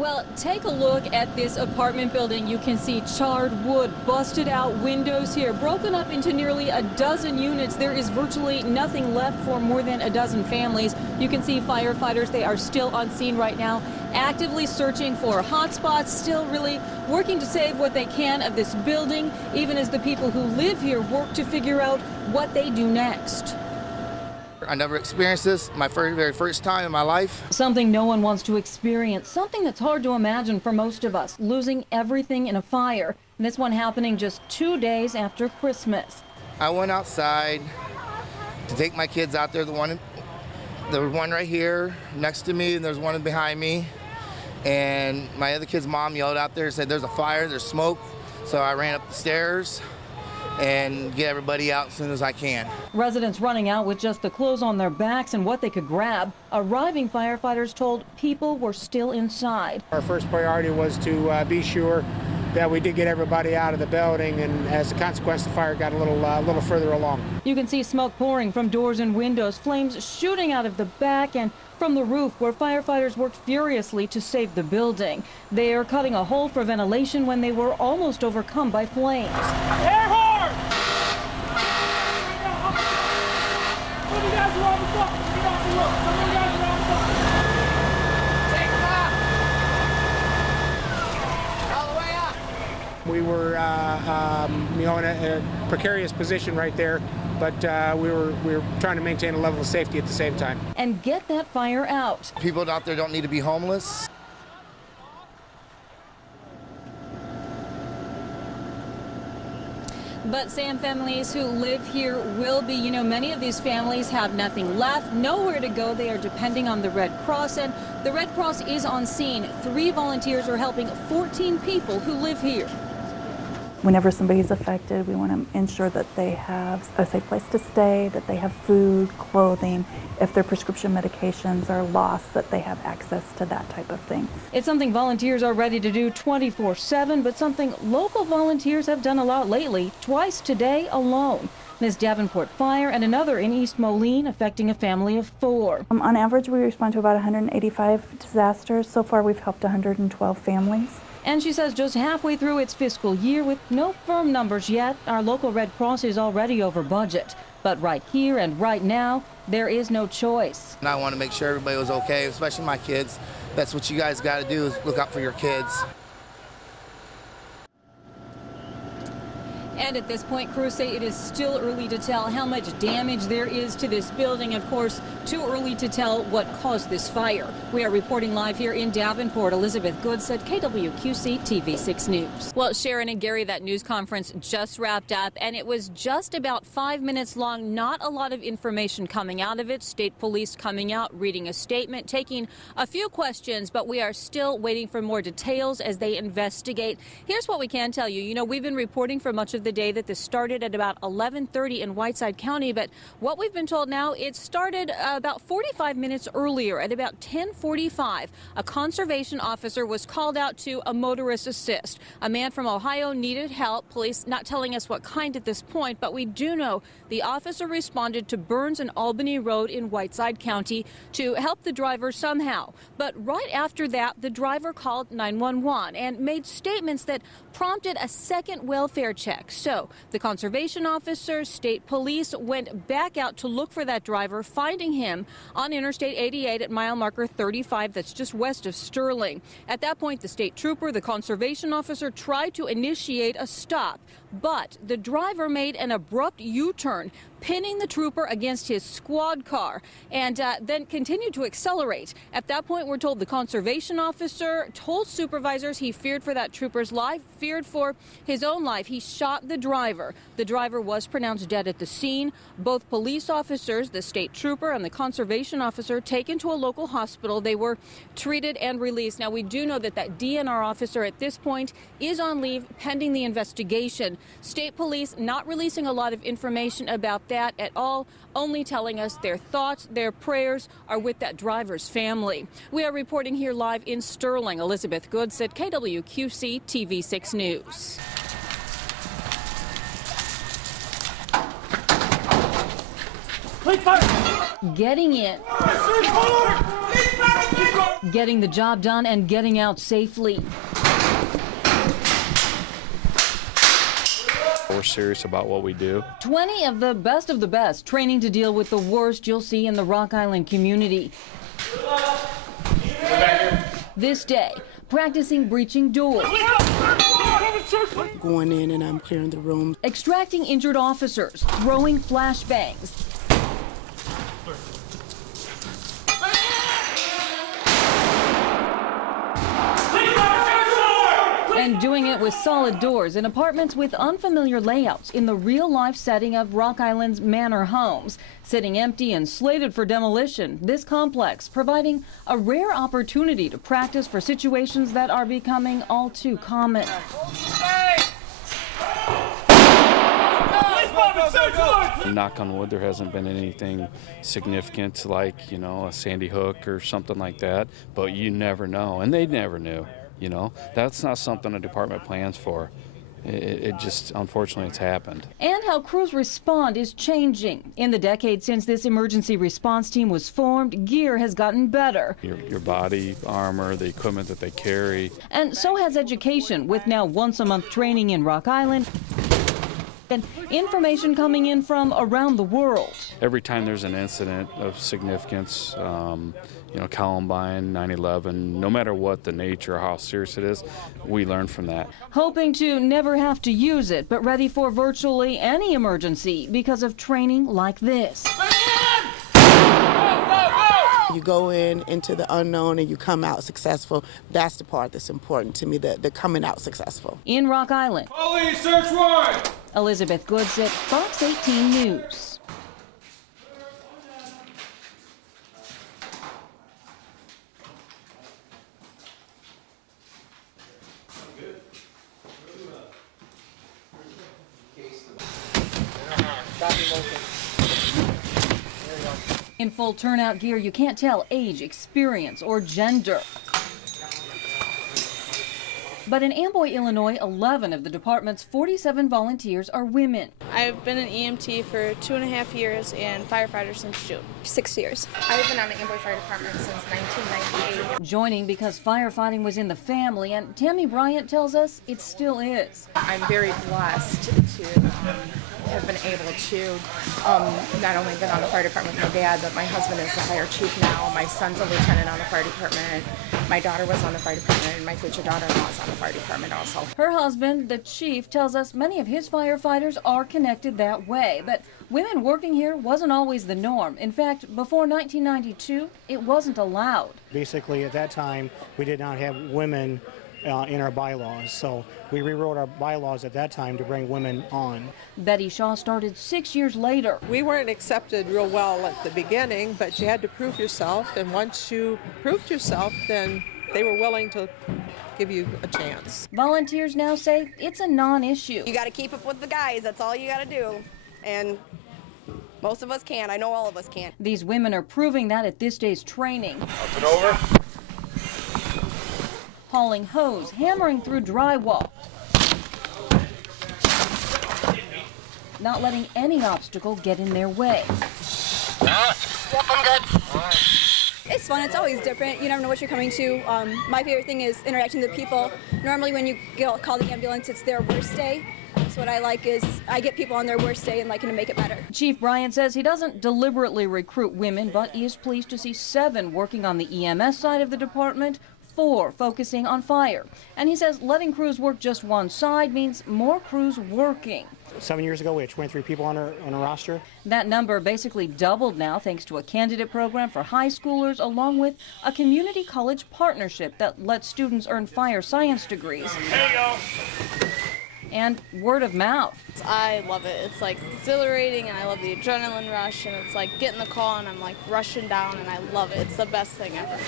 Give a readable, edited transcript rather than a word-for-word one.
Well, take a look at this apartment building. You can see charred wood, busted out windows here, broken up into nearly a dozen units. There is virtually nothing left for more than a dozen families. You can see firefighters, they are still on scene right now, actively searching for hot spots, still really working to save what they can of this building, even as the people who live here work to figure out what they do next. I never experienced this, my very first time in my life. Something no one wants to experience, something that's hard to imagine for most of us, losing everything in a fire. And this one happening just 2 days after Christmas. I went outside to take my kids out there. There was one right here next to me, and there's one behind me. And my other kid's mom yelled out there and said, "There's a fire, there's smoke." So I ran up the stairs and get everybody out as soon as I can. Residents running out with just the clothes on their backs and what they could grab. Arriving firefighters told people were still inside. Our first priority was to be sure that we did get everybody out of the building, and as a consequence, the fire got a little further along. You can see smoke pouring from doors and windows, flames shooting out of the back and from the roof, where firefighters worked furiously to save the building. They are cutting a hole for ventilation when they were almost overcome by flames. Air hard! Some of you guys are on the floor. Get off the roof. Some of you guys are on the floor. Take them out. All the way up. We were, in a precarious position right there, but we were trying to maintain a level of safety at the same time. And get that fire out. People out there don't need to be homeless. But Sam, families who live here will be, many of these families have nothing left, nowhere to go. They are depending on the Red Cross, and the Red Cross is on scene. 3 volunteers are helping 14 people who live here. Whenever somebody's affected, we want to ensure that they have a safe place to stay, that they have food, clothing. If their prescription medications are lost, that they have access to that type of thing. It's something volunteers are ready to do 24/7, but something local volunteers have done a lot lately, twice today alone. This Davenport fire and another in East Moline affecting a family of 4. On average, we respond to about 185 disasters. So far, we've helped 112 families. And she says just halfway through its fiscal year, with no firm numbers yet, our local Red Cross is already over budget. But right here and right now, there is no choice. And I want to make sure everybody was okay, especially my kids. That's what you guys got to do, is look out for your kids. And at this point, crews say it is still early to tell how much damage there is to this building. Of course, too early to tell what caused this fire. We are reporting live here in Davenport. Elizabeth Goodsitt, KWQC TV6 News. Well, Sharon and Gary, that news conference just wrapped up, and it was just about 5 minutes long. Not a lot of information coming out of it. State police coming out, reading a statement, taking a few questions, but we are still waiting for more details as they investigate. Here's what we can tell you. We've been reporting for much of the day that this started at about 11:30 in Whiteside County, but what we've been told now, it started about 45 minutes earlier at about 10:45. A conservation officer was called out to a motorist assist. A man from Ohio needed help. Police not telling us what kind at this point, but we do know the officer responded to Burns and Albany Road in Whiteside County to help the driver somehow. But right after that, the driver called 911 and made statements that prompted a second welfare check. So the conservation officer, state police went back out to look for that driver, finding him on Interstate 88 at mile marker 35. That's just west of Sterling. At that point, the state trooper, the conservation officer, tried to initiate a stop, but the driver made an abrupt U-turn, pinning the trooper against his squad car, and then continued to accelerate. At that point, we're told the conservation officer told supervisors he feared for that trooper's life, feared for his own life. He shot the driver. The driver was pronounced dead at the scene. Both police officers, the state trooper and the conservation officer, taken to a local hospital. They were treated and released. Now, we do know that that DNR officer at this point is on leave pending the investigation. State police not releasing a lot of information about that at all, only telling us their thoughts, their prayers are with that driver's family. We are reporting here live in Sterling. Elizabeth Goodsitt, KWQC TV6 News. Please fire! Getting in. Search, hold on! Getting the job done and getting out safely. We're serious about what we do. 20 of the best training to deal with the worst you'll see in the Rock Island community. This day, practicing breaching doors. Going in and I'm clearing the room. Extracting injured officers, throwing flashbangs. And doing it with solid doors in apartments with unfamiliar layouts in the real-life setting of Rock Island's manor homes. Sitting empty and slated for demolition, this complex providing a rare opportunity to practice for situations that are becoming all too common. Knock on wood, there hasn't been anything significant like, a Sandy Hook or something like that, but you never know, and they never knew. That's not something a department plans for. It just, unfortunately, it's happened. And how crews respond is changing. In the decade since this emergency response team was formed, gear has gotten better. Your body armor, the equipment that they carry. And so has education, with now once-a-month training in Rock Island and information coming in from around the world. Every time there's an incident of significance, Columbine, 9/11, no matter what the nature or how serious it is, we learn from that. Hoping to never have to use it, but ready for virtually any emergency because of training like this. You go into the unknown and you come out successful. That's the part that's important to me, the coming out successful. In Rock Island, Police search warrant! Elizabeth Goodsitt, Fox 18 News. In full turnout gear, you can't tell age, experience, or gender. But in Amboy, Illinois, 11 of the department's 47 volunteers are women. I've been an EMT for 2.5 years and firefighter since June. 6 years. I've been on the Amboy Fire Department since 1998. Joining because firefighting was in the family, and Tammy Bryant tells us it still is. I'm very blessed to have been able to not only been on the fire department with my dad, but my husband is the fire chief now. My son's a lieutenant on the fire department. My daughter was on the fire department, and my future daughter-in-law is on the fire department also. Her husband, the chief, tells us many of his firefighters are connected that way, but women working here wasn't always the norm. In fact, before 1992, it wasn't allowed. Basically, at that time, we did not have women in our bylaws, so we rewrote our bylaws at that time to bring women on. Betty Shaw started 6 years later. We weren't accepted real well at the beginning, but you had to prove yourself, and once you proved yourself, then they were willing to give you a chance. Volunteers now say it's a non-issue. You got to keep up with the guys, that's all you got to do, and most of us can. I know all of us can. These women are proving that at this day's training. Up and over. Hauling hose, hammering through drywall. Not letting any obstacle get in their way. Yep, I'm good. It's fun. It's always different. You never know what you're coming to. My favorite thing is interacting with people. Normally when you call the ambulance, it's their worst day. So what I like is I get people on their worst day and liking to make it better. Chief Bryant says he doesn't deliberately recruit women, but he is pleased to see 7 working on the EMS side of the department, 4 focusing on fire. And he says letting crews work just one side means more crews working. 7 years ago, we had 23 people on our roster. That number basically doubled now thanks to a candidate program for high schoolers along with a community college partnership that lets students earn fire science degrees. There you go. And word of mouth. I love it. It's like exhilarating and I love the adrenaline rush and it's like getting the call and I'm like rushing down and I love it. It's the best thing ever.